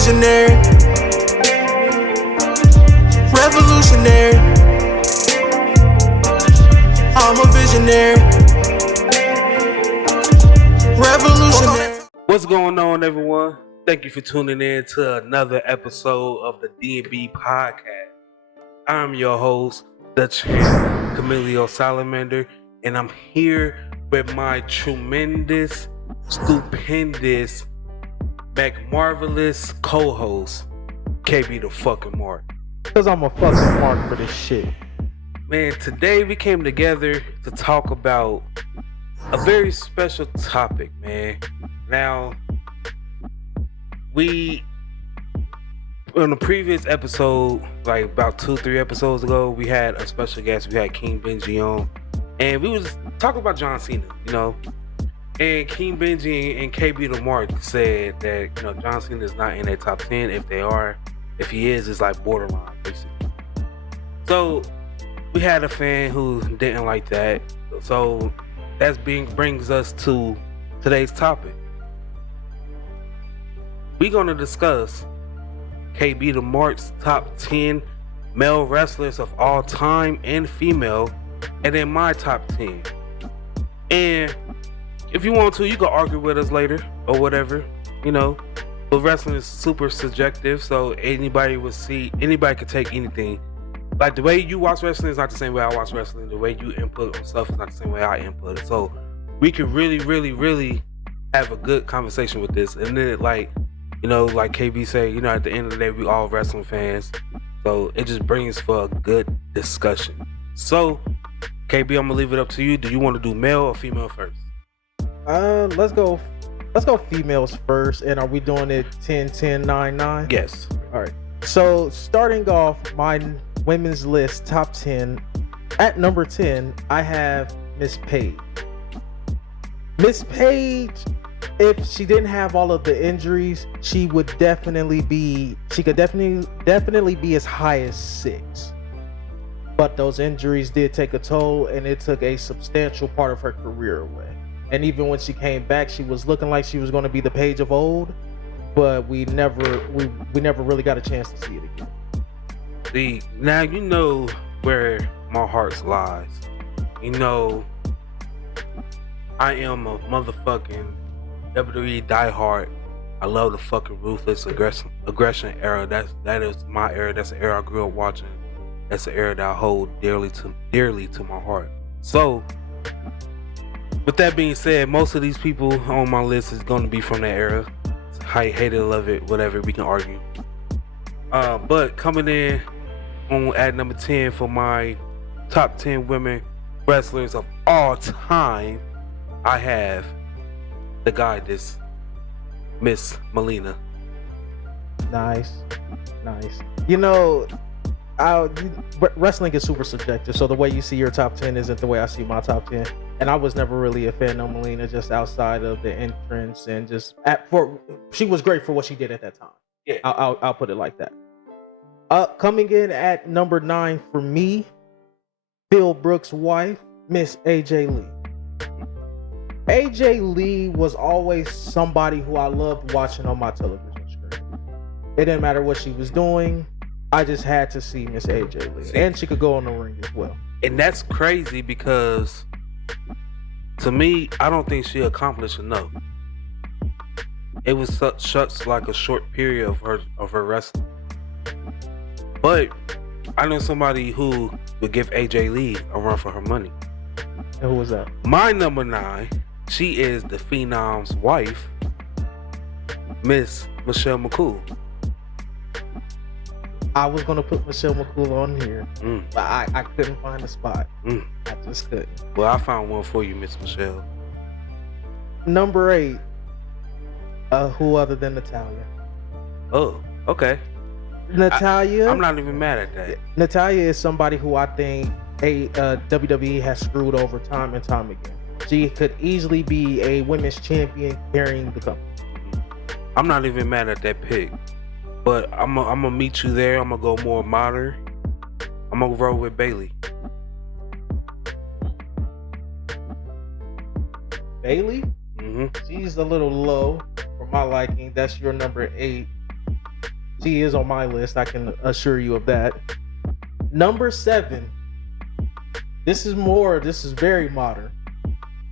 visionary, revolutionary. I'm a visionary, revolutionary. What's going on, everyone? Thank you for tuning in to another episode of the D&B podcast. I'm your host, the champ, Camilio Salamander, and I'm here with my tremendous, stupendous, marvelous co-host, KB the fucking Mark. Because I'm a fucking mark for this shit. Man, today we came together to talk about a very special topic, man. Now, on the previous episode, like about 2-3 episodes ago, we had a special guest. We had King Benji on, and we was talking about John Cena, you know. And King Benji and KB the Mark said that, you know, John Cena is not in their top 10. If he is, it's like borderline, basically. So we had a fan who didn't like that. So that brings us to today's topic. We're gonna discuss KB the Mark's top 10 male wrestlers of all time and female, and then my top 10. And if you want to, you can argue with us later or whatever, you know. But wrestling is super subjective, so anybody could take anything. Like, the way you watch wrestling is not the same way I watch wrestling. The way you input on stuff is not the same way I input it. So we can really, really, really have a good conversation with this. And then, like, you know, like KB say, you know, at the end of the day, we all wrestling fans. So it just brings for a good discussion. So, KB, I'm gonna leave it up to you. Do you want to do male or female first? Let's go females first. And are we doing it 10-10-9-9? Yes. All right. So starting off my women's list, top 10. At number 10, I have Miss Paige. Miss Paige, if she didn't have all of the injuries, she could definitely be as high as 6. But those injuries did take a toll, and it took a substantial part of her career away. And even when she came back, she was looking like she was going to be the Paige of old, but we never really got a chance to see it again. See, now you know where my heart lies. You know, I am a motherfucking WWE diehard. I love the fucking ruthless aggression era. That is my era. That's the era I grew up watching. That's the era that I hold dearly to my heart. So, with that being said, most of these people on my list is going to be from that era. Hate it, love it, whatever, we can argue. But coming in at number 10 for my top 10 women wrestlers of all time, I have the goddess, Miss Melina. Nice. You know, wrestling is super subjective, so the way you see your top 10 isn't the way I see my top 10. And I was never really a fan of Melina, just outside of the entrance, and just she was great for what she did at that time. Yeah, I'll put it like that. Coming in at number 9 for me, Bill Brooks' wife, Miss AJ Lee. AJ Lee was always somebody who I loved watching on my television screen. It didn't matter what she was doing. I just had to see Miss AJ Lee. And she could go on the ring as well. And that's crazy because, to me, I don't think she accomplished enough. It was such like a short period of her wrestling. But I know somebody who would give AJ Lee a run for her money. And who was that? My number 9, she is the Phenom's wife, Miss Michelle McCool. I was gonna put Michelle McCool on here, but I couldn't find a spot. I just couldn't. Well, I found one for you, Miss Michelle. Number 8, who other than Natalya? Oh, okay. Natalia. I'm not even mad at that. Natalya is somebody who I think WWE has screwed over time and time again. She could easily be a women's champion carrying the company. I'm not even mad at that pick. But I'm gonna meet you there. I'm gonna go more modern. I'm gonna roll with Bayley. Bayley? She's a little low for my liking. That's your number 8. She is on my list. I can assure you of that. Number 7. This is very modern.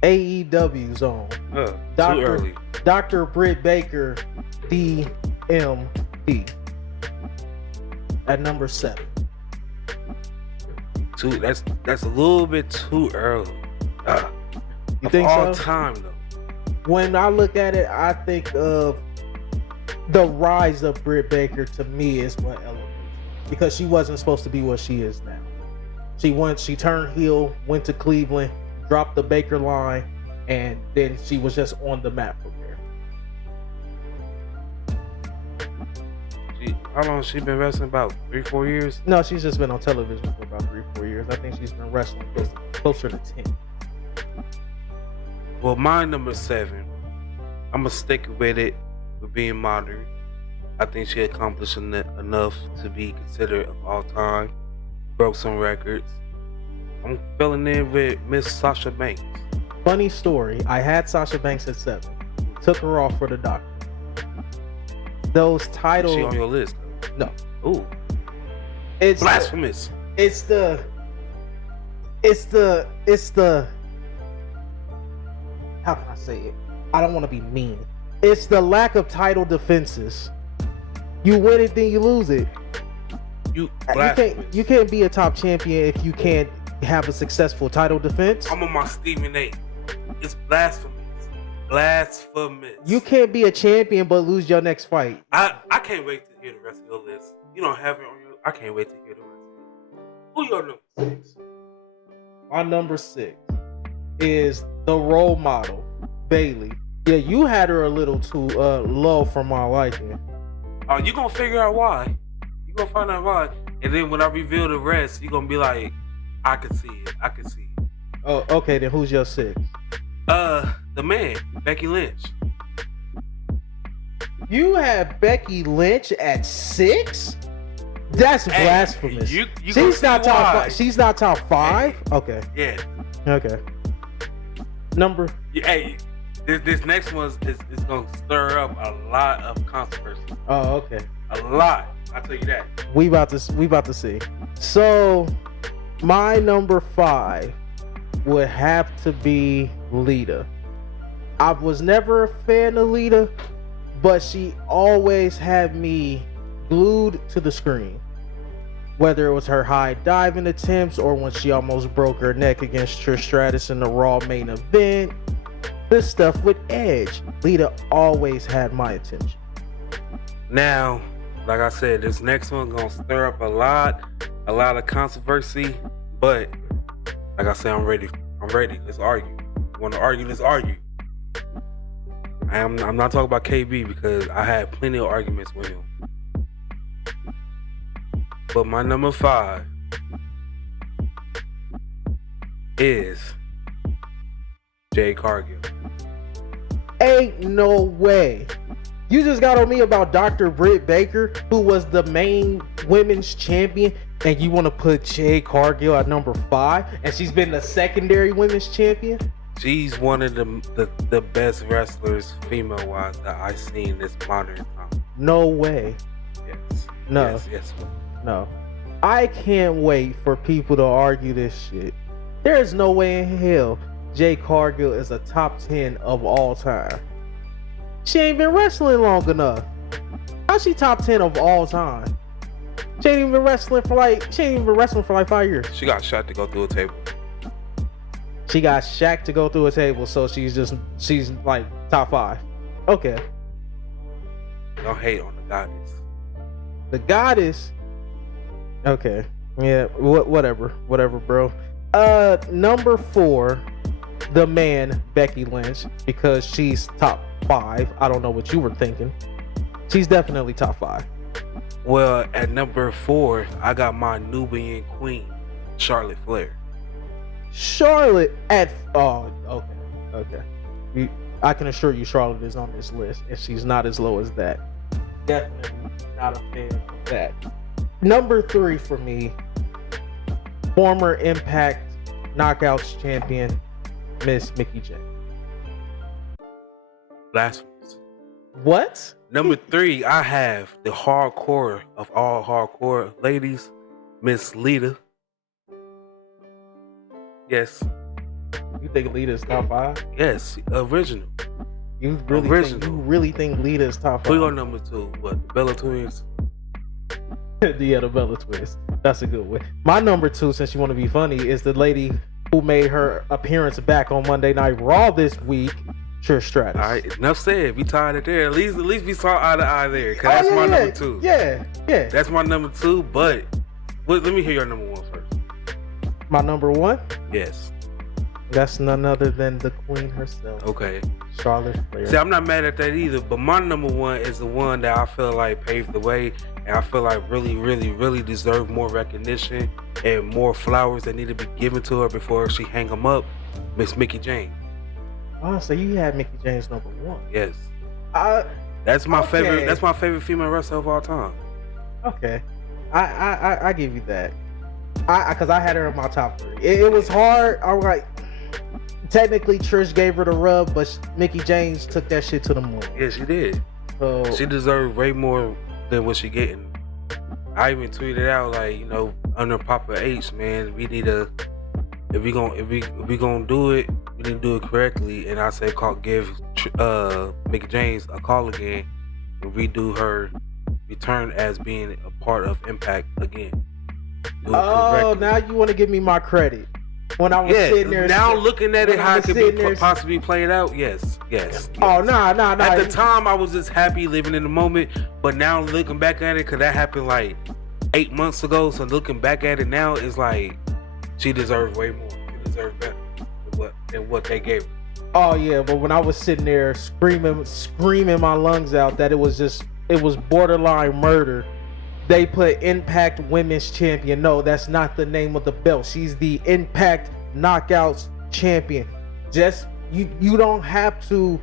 AEW's own. Too early. Dr. Britt Baker, DMP. At number 7. That's a little bit too early. You think all so? Time though. When I look at it, I think of the rise of Britt Baker. To me, is what elevates her, because she wasn't supposed to be what she is now. She turned heel, went to Cleveland, dropped the Baker line, and then she was just on the map from there. How long has she been wrestling? About 3-4 years? No, she's just been on television for about 3-4 years. I think she's been wrestling closer to 10. Well, my number 7, I'm gonna stick with it for being modern. I think she accomplished enough to be considered of all time. Broke some records. I'm filling in with Miss Sasha Banks. Funny story. I had Sasha Banks at 7. Took her off for the doctor. Those titles. Is she on your list? No. Ooh. It's blasphemous. It's the. How can I say it? I don't want to be mean. It's the lack of title defenses. You win it, then you lose it. You can't be a top champion if you can't have a successful title defense. I'm on my Stephen A. It's blasphemous. Blasphemous. You can't be a champion but lose your next fight. I can't wait to hear the rest of your list. You don't have it on your. I can't wait to hear the rest of it. Who your number 6? My number 6 is the role model, Bailey. Yeah, you had her a little too low for my liking. Oh, you gonna figure out why. You gonna find out why. And then when I reveal the rest, you gonna be like, I can see it. Oh, okay, then who's your 6? The man, Becky Lynch. You have Becky Lynch at 6? That's blasphemous. She's not top 5. She's not top 5? Hey. Okay. Yeah. Okay. Number. Hey, this next one is gonna stir up a lot of controversy. Oh, okay. A lot. I'll tell you that. We about to see. So, my number 5 would have to be Lita. I was never a fan of Lita, but she always had me glued to the screen. Whether it was her high diving attempts or when she almost broke her neck against Trish Stratus in the Raw main event. This stuff with Edge. Lita always had my attention. Now, like I said, this next one gonna stir up a lot of controversy, but like I said, I'm ready. Let's argue. You want to argue? Let's argue. I'm not talking about KB because I had plenty of arguments with him. But my number 5 is Jade Cargill. Ain't no way. You just got on me about Dr. Britt Baker, who was the main women's champion, and you want to put Jade Cargill at number 5, and she's been the secondary women's champion? She's one of the best wrestlers, female-wise, that I've seen this modern time. No way. Yes. No. Yes. No. I can't wait for people to argue this shit. There's no way in hell Jade Cargill is a top 10 of all time. She ain't been wrestling long enough. How's she top 10 of all time? She ain't even been wrestling for like 5 years. She got shot to go through a table. She got Shaq to go through a table, so she's like top 5. Okay. Don't hate on the goddess. The goddess. Okay. Yeah. Whatever, bro. Number 4, the man Becky Lynch, because she's top 5. I don't know what you were thinking. She's definitely top 5. Well, at number 4, I got my Nubian queen, Charlotte Flair. Charlotte at okay. I can assure you Charlotte is on this list, and she's not as low as that. Definitely not a fan of that. Number 3 for me, former Impact Knockouts champion, Miss Mickie James. Blasphemous. What? Number 3, I have the hardcore of all hardcore ladies, Miss Lita. Yes, You think Lita's top 5? yes, original. You really think Lita is top 5? Who your number 2? What? The Bella Twins? Yeah, the Bella Twist. That's a good one. My number 2, since you want to be funny, is the lady who made her appearance back on Monday Night Raw this week, Trish Stratus. All right, enough said. We tied it there. At least we saw eye to eye there. Cause that's my number 2. Yeah. That's my number 2. But let me hear your number 1 first. My number 1? Yes. That's none other than the queen herself. Okay. Charlotte Flair. See, I'm not mad at that either. But my number 1 is the one that I feel like paved the way, and I feel like really deserved more recognition and more flowers that need to be given to her before she hang them up. Miss Mickie James. Oh, so you had Mickie James number 1? Yes. Uh, That's my Okay. favorite. That's my favorite female wrestler of all time. Okay, I give you that. Because I had her in my top 3. It was hard. I was like, technically Trish gave her the rub, but Mickie James took that shit to the moon. Yeah, she did. So She deserved way more than what she getting. I even tweeted out like, under Papa H, man, we need to, if we gonna do it, we need to do it correctly. And I say, give Mickie James a call again and redo her return as being a part of Impact again. Do it correctly. now you want to give me my credit. When I was sitting there, now looking at it, when I how it was could sitting be there- possibly played out. Yes. Oh, nah. At the time, I was just happy living in the moment, but now looking back at it, because that happened like 8 months ago, so looking back at it now, it's like she deserved way more. She deserved better than what they gave her. Oh yeah, but when I was sitting there screaming my lungs out that it was borderline murder. They put Impact Women's Champion. No, that's not the name of the belt. She's the Impact Knockouts Champion. Just you don't have to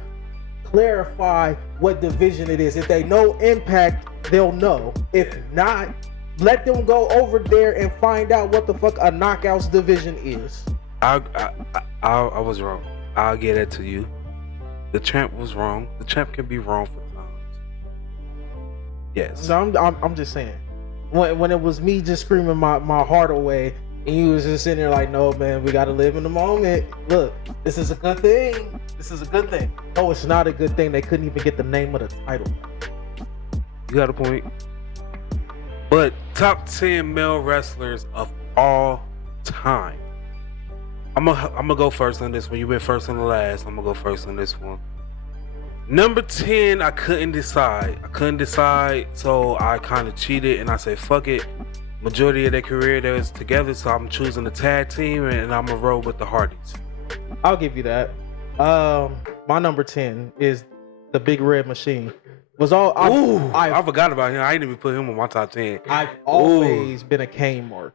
clarify what division it is. If they know Impact, they'll know. If not, let them go over there and find out what the fuck a Knockouts division is. I was wrong. I'll get it to you. The champ was wrong. The champ can be wrong for times. Yes. No, I'm just saying. When it was me just screaming my heart away, and you was just sitting there like, no, man, we gotta live in the moment. Look, this is a good thing. This is a good thing. No, it's not a good thing. They couldn't even get the name of the title. You got a point. But top 10 male wrestlers of all time. I'm gonna go first on this one. You went first on the last. I'm gonna go first on this one. Number 10, I couldn't decide, so I kind of cheated and I said, fuck it. Majority of their career they was together, so I'm choosing the tag team and I'm gonna roll with the Hardys. I'll give you that. My number 10 is the Big Red Machine. I forgot about him. I didn't even put him on my top 10. I've always been a Kane mark.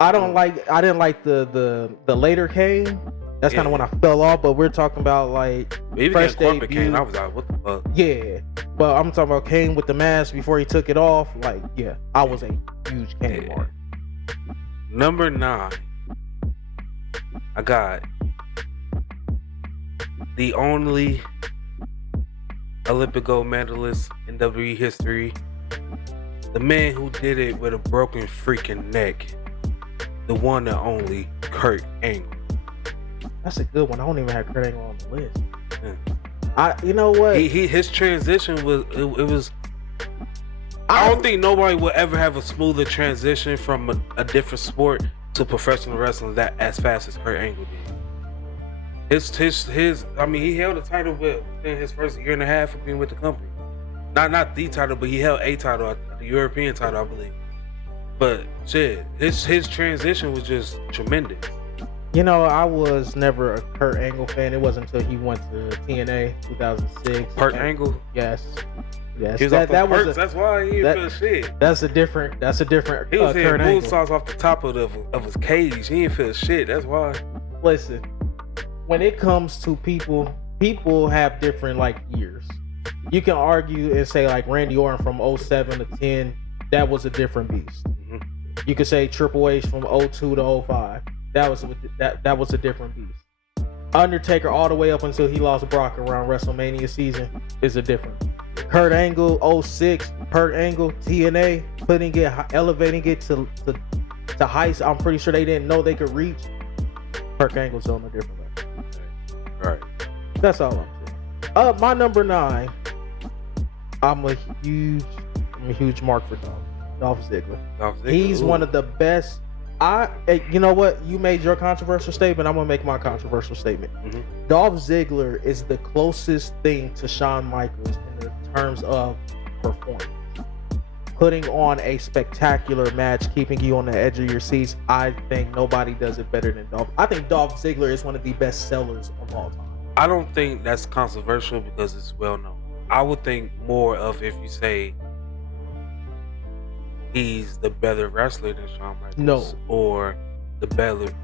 I didn't like the later Kane. That's kind of when I fell off, but we're talking about like Maybe first Corbin debut. Kane, I was like, what the fuck? Yeah, but I'm talking about Kane with the mask before he took it off. Like, yeah, I was a huge Kane mark. Number 9, I got the only Olympic gold medalist in WWE history, the man who did it with a broken freaking neck, the one and only Kurt Angle. That's a good one. I don't even have Kurt Angle on the list. Yeah. You know what? His transition was. I don't think nobody will ever have a smoother transition from a different sport to professional wrestling that as fast as Kurt Angle did. His I mean, he held a title within his first year and a half of being with the company. Not the title, but he held a title, the European title, I believe. But shit, his transition was just tremendous. You know, I was never a Kurt Angle fan. It wasn't until he went to TNA 2006. Kurt Angle? Yes. He was off the perks, that's why he didn't feel shit. That's a different He was Kurt hitting Angle. moonsaults off the top of his cage. He didn't feel shit, that's why. Listen, when it comes to people have different like years. You can argue and say like Randy Orton from 07 to 10, that was a different beast. Mm-hmm. You could say Triple H from 02 to 05. That was a different beast. Undertaker all the way up until he lost Brock around WrestleMania season is a different beast. Kurt Angle, 06, Kurt Angle, TNA, elevating it to heights I'm pretty sure they didn't know they could reach. Kurt Angle's on a different level. Right. That's all I'm saying. My number 9, I'm a huge mark for Dolph Ziggler. He's one of the best. You know what? You made your controversial statement. I'm gonna make my controversial statement. Mm-hmm. Dolph Ziggler is the closest thing to Shawn Michaels in the terms of performance. Putting on a spectacular match, keeping you on the edge of your seats. I think nobody does it better than Dolph. I think Dolph Ziggler is one of the best sellers of all time. I don't think that's controversial because it's well known. I would think more of if you say he's the better wrestler than Shawn Michaels. No. Or the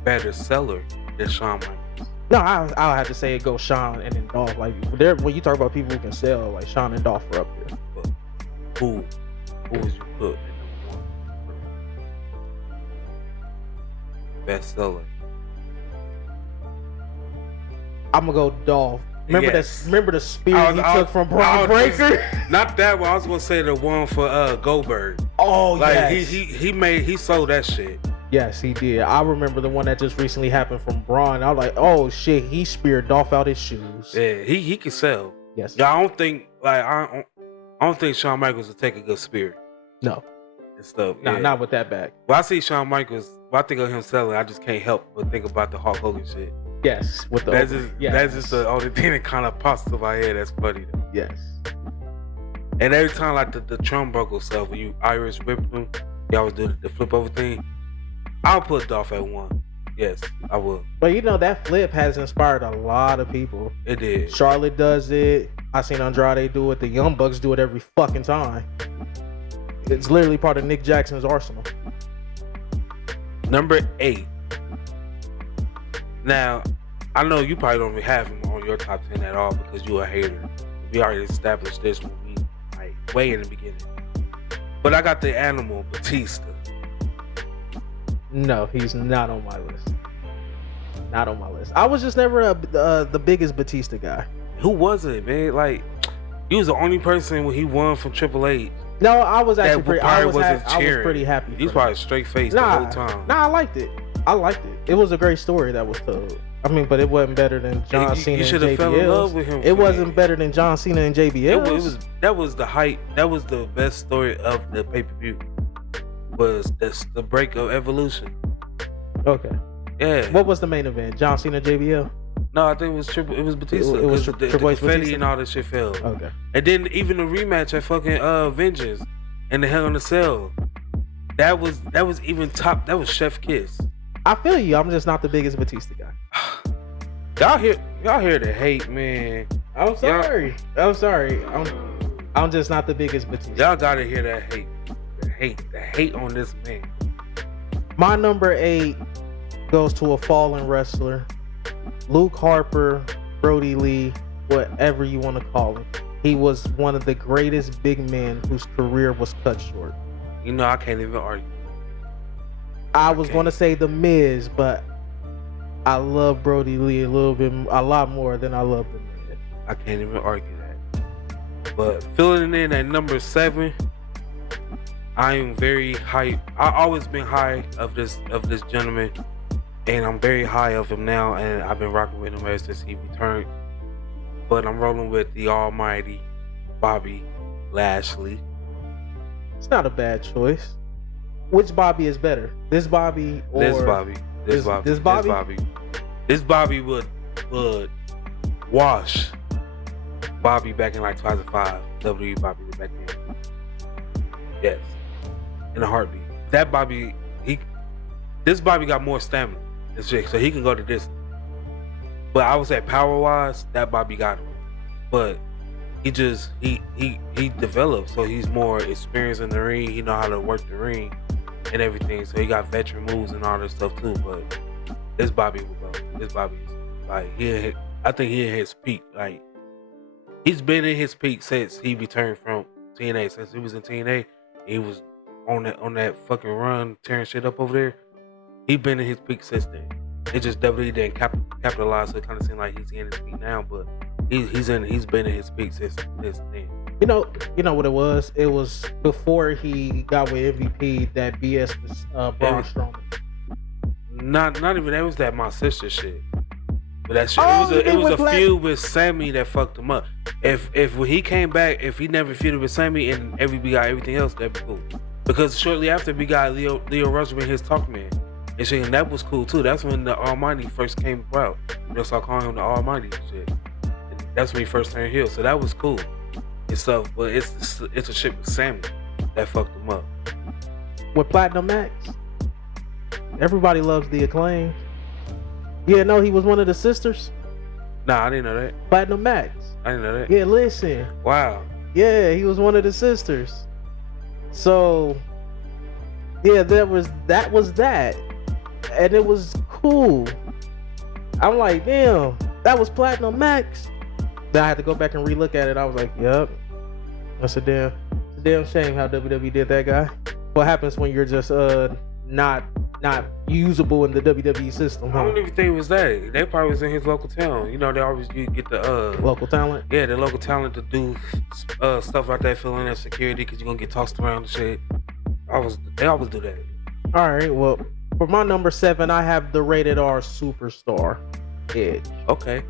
better seller than Shawn Michaels. No, I'll have to say it goes Shawn and then Dolph. Like when you talk about people who can sell, like Shawn and Dolph are up there. But who would you put in number 1? Best seller. I'm gonna go Dolph. Remember the spear he took from Braun Breaker? Not that one. I was gonna say the one for Goldberg. Oh, like yes. he sold that shit. Yes, he did. I remember the one that just recently happened from Braun. I was like, oh shit, he speared Dolph out his shoes. Yeah, he can sell. Yes. Yeah, I don't think Shawn Michaels will take a good spear. No. And stuff. Nah, yeah. not with that back. When I see Shawn Michaels, when I think of him selling, I just can't help but think about the Hulk Hogan shit. Yes, with the that's just the only thing that kind of pops to my head. That's funny though. Yes. And every time like the turnbuckle stuff, when you Irish whip them, you always do the flip over thing. I'll put Dolph at 1. Yes, I will. But you know that flip has inspired a lot of people. It did. Charlotte does it. I seen Andrade do it. The Young Bucks do it every fucking time. It's literally part of Nick Jackson's arsenal. Number 8. Now, I know you probably don't even have him on your top 10 at all because you're a hater. We already established this when we way in the beginning. But I got the animal, Batista. No, he's not on my list. Not on my list. I was just never the biggest Batista guy. Who was it, man? Like, he was the only person when he won from Triple H. No, I was actually pretty happy. He was probably straight faced the whole time. Nah, I liked it. It was a great story that was told. I mean, but it wasn't better than John Cena and JBL. Fell in love with him. It wasn't better than John Cena and JBL. That was the hype. That was the best story of the pay-per-view. Was the break of Evolution. Okay. Yeah. What was the main event? John Cena, JBL? No, I think it was Batista. It was the Triple H confetti Batista? and all that shit fell. Okay. And then even the rematch at fucking Vengeance and the Hell in a Cell. That was even top. That was Chef Kiss. I feel you. I'm just not the biggest Batista guy. Y'all hear the hate, man. I'm sorry. I'm just not the biggest Batista. Y'all gotta hear that hate. The hate on this man. My number 8 goes to a fallen wrestler. Luke Harper, Brody Lee, whatever you want to call him. He was one of the greatest big men whose career was cut short. You know, I can't even argue. I was going to say The Miz, but I love Brody Lee a lot more than I love The Miz. I can't even argue that. But filling in at number 7, I am very high. I've always been high of this gentleman, and I'm very high of him now, and I've been rocking with him ever since he returned. But I'm rolling with the almighty Bobby Lashley. It's not a bad choice. Which Bobby is better? This Bobby or this Bobby? This Bobby? This Bobby would wash Bobby back in like 2005. WWE Bobby back then. Yes. In a heartbeat. That Bobby, this Bobby got more stamina. So he can go to distance. But I would say power wise, that Bobby got him. But he developed, so he's more experienced in the ring. He know how to work the ring and everything. So he got veteran moves and all this stuff too. But this Bobby will go. This Bobby is like I think he hit his peak. Like he's been in his peak since he returned from TNA. Since he was in TNA, he was on that fucking run, tearing shit up over there. He been in his peak since then. It just WWE didn't capitalize, so it kind of seemed like he's in his peak now, but He's been in his peak since then. You know what it was? It was before he got with MVP that BS was Braun Strowman. Not even that, was that my sister shit. But that shit, Oh, it was a feud with Sammy that fucked him up. If when he came back, if he never feuded with Sammy and we got everything else, that'd be cool. Because shortly after we got Leo Rush being his talk man. And shit, and that was cool too. That's when the Almighty first came about. You know, so I call him the Almighty and shit. And that's when he first turned heel. So that was cool and stuff. But it's a shit with Sammy that fucked him up. With Platinum Max, everybody loves the Acclaim. Yeah, no, he was one of the sisters. Nah, I didn't know that. Platinum Max. I didn't know that. Yeah, listen. Wow. Yeah, he was one of the sisters. So, yeah, that was that. And it was cool. I'm like, damn, that was Platinum Max. Then I had to go back and relook at it. I was like, yep. That's a damn shame how WWE did that guy. What happens when you're just not usable in the WWE system? Huh? I don't even think it was that. They probably was in his local town. You know, they always get the local talent. Yeah, the local talent to do stuff like that, filling that security because you're gonna get tossed around and shit. They always do that. All right, well, for my number 7, I have the rated R superstar, Edge. Okay,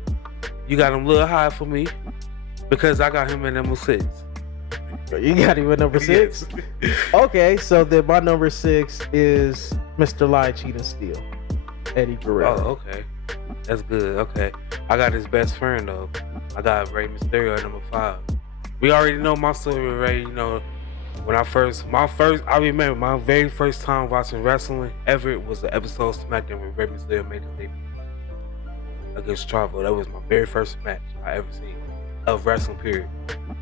you got him a little high for me because I got him at number 6. You got him at number 6? Yes. Okay, so then my number 6 is Mr. Lie, Cheat, and Steal, Eddie Guerrero. Oh, okay. That's good. Okay. I got his best friend, though. I got Rey Mysterio at number 5. We already know my story with Rey. You know, when I remember my very first time watching wrestling ever was the episode of SmackDown when Rey Mysterio made his debut against Chavo. That was my very first match I ever seen of wrestling, period.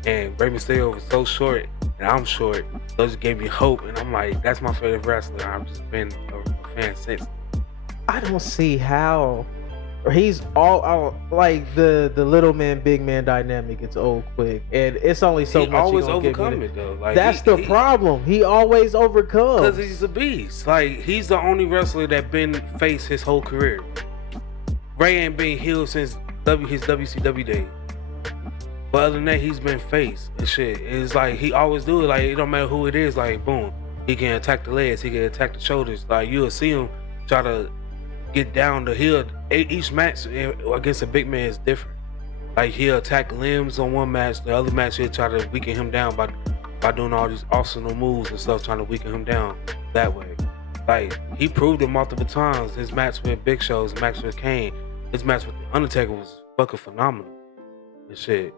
And Rey Mysterio was so short, and I'm short. Those gave me hope, and I'm like, that's my favorite wrestler. I've just been a fan since. I don't see how he's all like the little man, big man dynamic. It's old quick, and it's only so he much always he gonna overcome give it though. Like that's the problem. He always overcomes because he's a beast. Like he's the only wrestler that been face his whole career. Ray ain't been heel since his WCW days. But other than that, he's been face and shit. It's like he always do it. Like it don't matter who it is. Like boom, he can attack the legs, he can attack the shoulders. Like you'll see him try to get down the hill. Each match against a big man is different. Like he'll attack limbs on one match, the other match he'll try to weaken him down by doing all these arsenal moves and stuff, trying to weaken him down that way. Like he proved it multiple times. His match with Big Show, his match with Kane, his match with The Undertaker was fucking phenomenal and shit.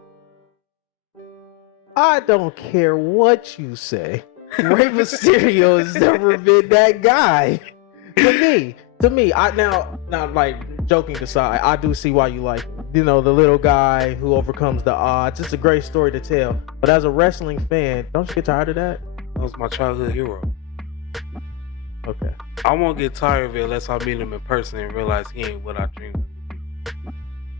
I don't care what you say. Rey Mysterio has never been that guy. To me, I now like joking aside, I do see why you like him. You know, the little guy who overcomes the odds. It's a great story to tell. But as a wrestling fan, don't you get tired of that? That was my childhood hero. Okay. I won't get tired of it unless I meet him in person and realize he ain't what I dreamed him to be.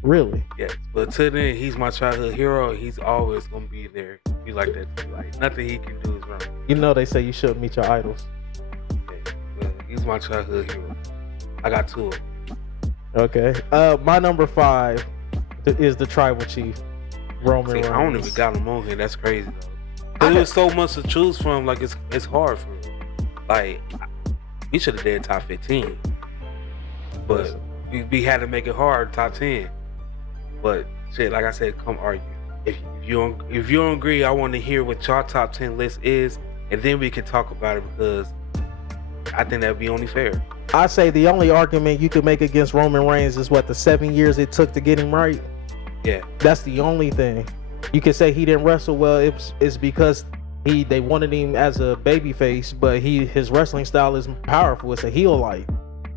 Really? Yes. But till then, he's my childhood hero. He's always gonna be there. Be like that too. Like nothing he can do is wrong. You know they say you shouldn't meet your idols. Yeah, but he's my childhood hero. I got 2 of them. Okay. My number 5 is the Tribal Chief, Roman Reigns. I don't even got him on here. That's crazy though. There's so much to choose from. Like it's hard for me. Like we should have did top 15, but we had to make it hard top 10. But shit, like I said, come argue. If you don't agree, I want to hear what your top 10 list is, and then we can talk about it because I think that'd be only fair. I say the only argument you could make against Roman Reigns is what the 7 years it took to get him right. Yeah, that's the only thing. You could say he didn't wrestle well. It's because they wanted him as a babyface, but his wrestling style is powerful. It's a heel light.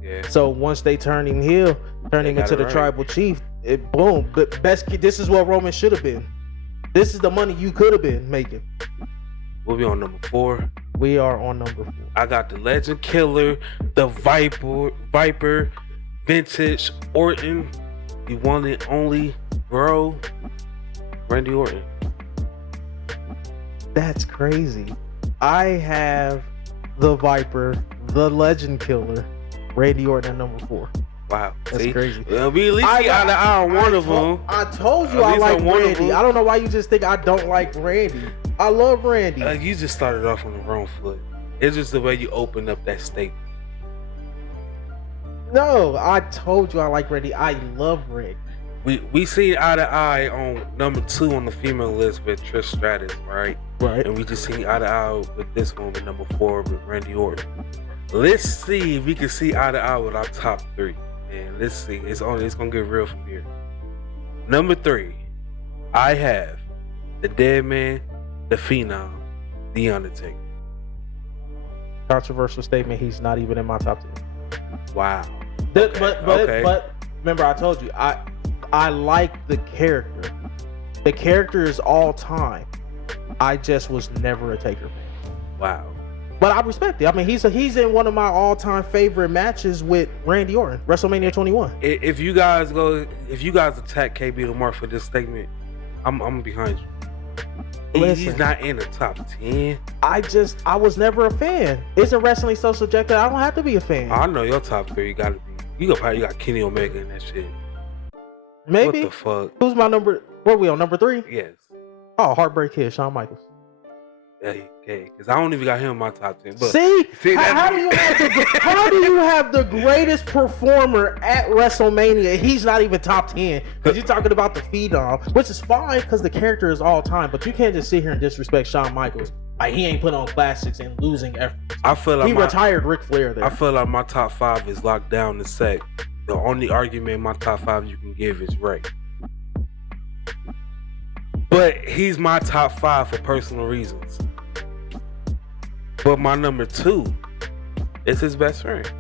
Yeah. So once they turn him heel, turn him into the Tribal Chief, boom. But this is what Roman should have been. This is the money you could have been making. We'll be on number 4. We are on number 4. I got the Legend Killer, the Viper, Vintage Orton, the one and only bro, Randy Orton. That's crazy. I have the Viper, the Legend Killer, Randy Orton at number 4. Wow. That's See? crazy. Well, we at least see eye to eye on one of them. I told you At I least like on one of Randy. them. I don't know why you just think I don't like Randy. I love Randy. You just started off on the wrong foot. It's just the way you opened up that statement. No, I told you I like Randy. I love Randy. We see eye to eye on number 2 on the female list with Trish Stratus, right? Right. And we just see eye to eye with this one with number 4 with Randy Orton. Let's see if we can see eye to eye with our top 3. And let's see. It's gonna get real from here. Number 3, I have the Dead Man, the Phenom, the Undertaker. Controversial statement. He's not even in my top 10. Wow. But remember, I told you I like the character. The character is all time. I just was never a Taker fan. Wow. But I respect it. I mean, he's in one of my all-time favorite matches with Randy Orton, WrestleMania 21. If you guys attack KB Lamar for this statement, I'm behind you. He's not in the top 10. I was never a fan. Isn't wrestling so subjective? I don't have to be a fan. I know your top 3 gotta be. You got Kenny Omega in that shit. Maybe. What the fuck? Who's my number? What are we on, number 3? Yes. Oh, Heartbreak Kid, Shawn Michaels. Okay, because I don't even got him in my top 10. But See how do you have the greatest performer at WrestleMania? He's not even top 10 because you're talking about the Phenom, which is fine because the character is all time. But you can't just sit here and disrespect Shawn Michaels. Like, he ain't put on classics and losing efforts. I feel like he retired Ric Flair there. I feel like my top 5 is locked down to set. The only argument in my top 5 you can give is Ray. But he's my top 5 for personal reasons. But my number 2 is his best friend.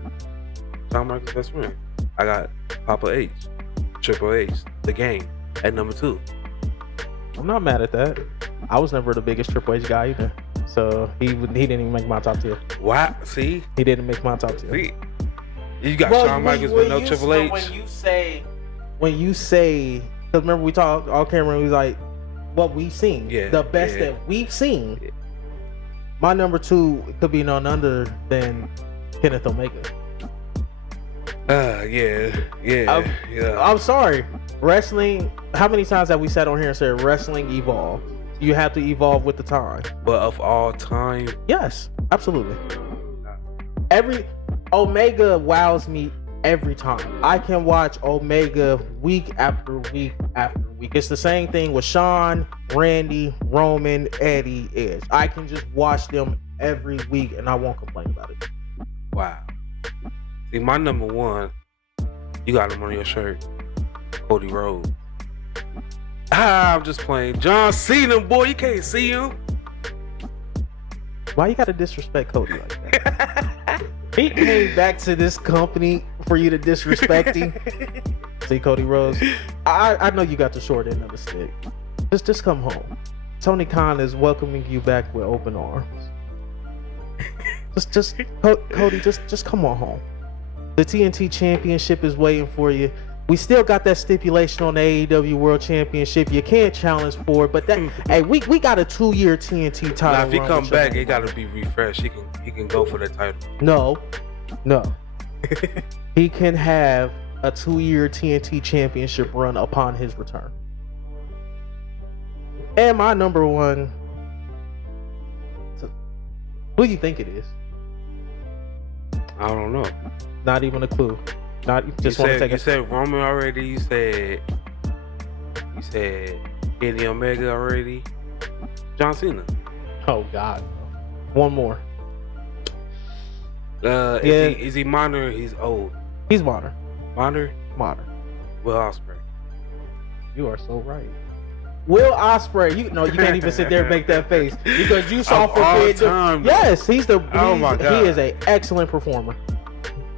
Shawn Michaels' best friend. I got Papa H, Triple H, The Game at number 2. I'm not mad at that. I was never the biggest Triple H guy either. So he didn't even make my top 10. Wow, see? He didn't make my top 10. See? You got Shawn Michaels but no Triple H. When you say, because remember we talked all camera, we was like, what we've seen, the best that we've seen. Yeah. My number 2 could be none other than Kenneth Omega. I'm sorry. Wrestling, how many times have we sat on here and said wrestling evolves? You have to evolve with the time. But of all time? Yes, absolutely. Omega wows me every time. I can watch Omega week after week after week. It's the same thing with Shawn, Randy, Roman, Eddie, Edge. I can just watch them every week and I won't complain about it. Wow. See, my number 1, you got him on your shirt, Cody Rhodes. I'm just playing. John Cena, boy, you can't see him. Why you gotta disrespect Cody like that? He came back to this company for you to disrespect him. See, Cody Rhodes, I know you got the short end of the stick. Just come home. Tony Khan is welcoming you back with open arms. Cody, just come on home. The TNT Championship is waiting for you. We still got that stipulation on the AEW World Championship. You can't challenge for it, but that hey, we got a 2-year TNT title. Now, if he come back, it gotta be refreshed. He can go for the title. No. He can have a 2-year TNT Championship run upon his return. And my number 1, who do you think it is? I don't know. Not even a clue. You said Roman already. You said Kenny Omega already. John Cena. Oh God. One more. Is he modern or he's old? He's modern. Modern? Will Ospreay. You are so right. Will Ospreay, you can't even sit there and make that face because you saw Forbidden. Yes, he is an excellent performer.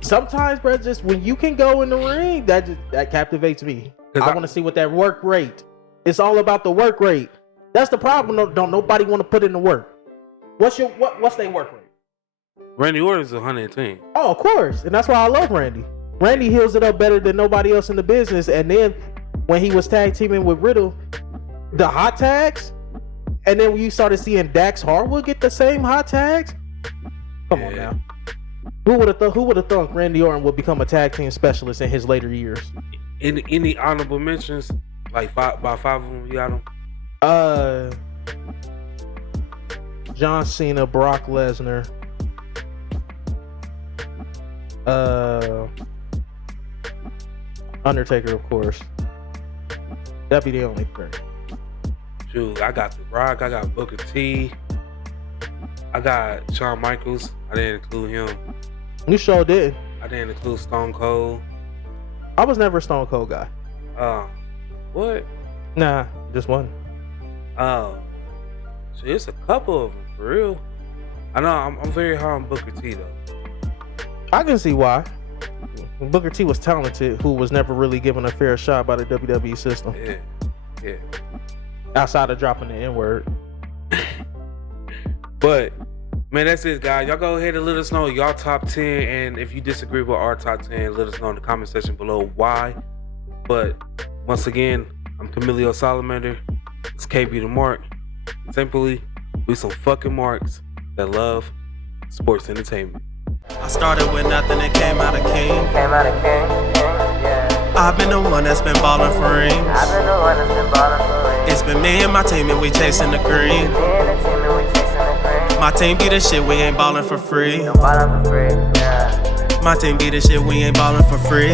Sometimes, bro, just when you can go in the ring, that captivates me. I want to see what that work rate. It's all about the work rate. That's the problem. Don't nobody want to put in the work. What's their work rate? Randy Orton's 110. Oh, of course, and that's why I love Randy. Randy heals it up better than nobody else in the business. And then when he was tag teaming with Riddle, the hot tags, and then when you started seeing Dax Harwood get the same hot tags, come on now. Who would have thought Randy Orton would become a tag team specialist in his later years? Any honorable mentions? Like about 5 of them, you got them? John Cena, Brock Lesnar. Undertaker, of course. That'd be the only three. Shoot, I got The Rock, I got Booker T, I got Shawn Michaels. I didn't include him. You sure did. I didn't include Stone Cold. I was never a Stone Cold guy. What? Nah, just one. So it's a couple of them for real. I know I'm very high on Booker T though. I can see why. Booker T was talented, who was never really given a fair shot by the WWE system. Yeah. Outside of dropping the N-word. But man, that's it, guys. Y'all go ahead and let us know y'all top 10, and if you disagree with our top 10, let us know in the comment section below why. But once again, I'm Camilio Salamander. It's KB the Mark. Simply, we some fucking marks that love sports entertainment. I started with nothing and came out a king. I've been the one that's been ballin' for rings. It's been me and my team and we chasing the green. My team be the shit, we ain't ballin' for free. My team be the shit, we ain't ballin' for free.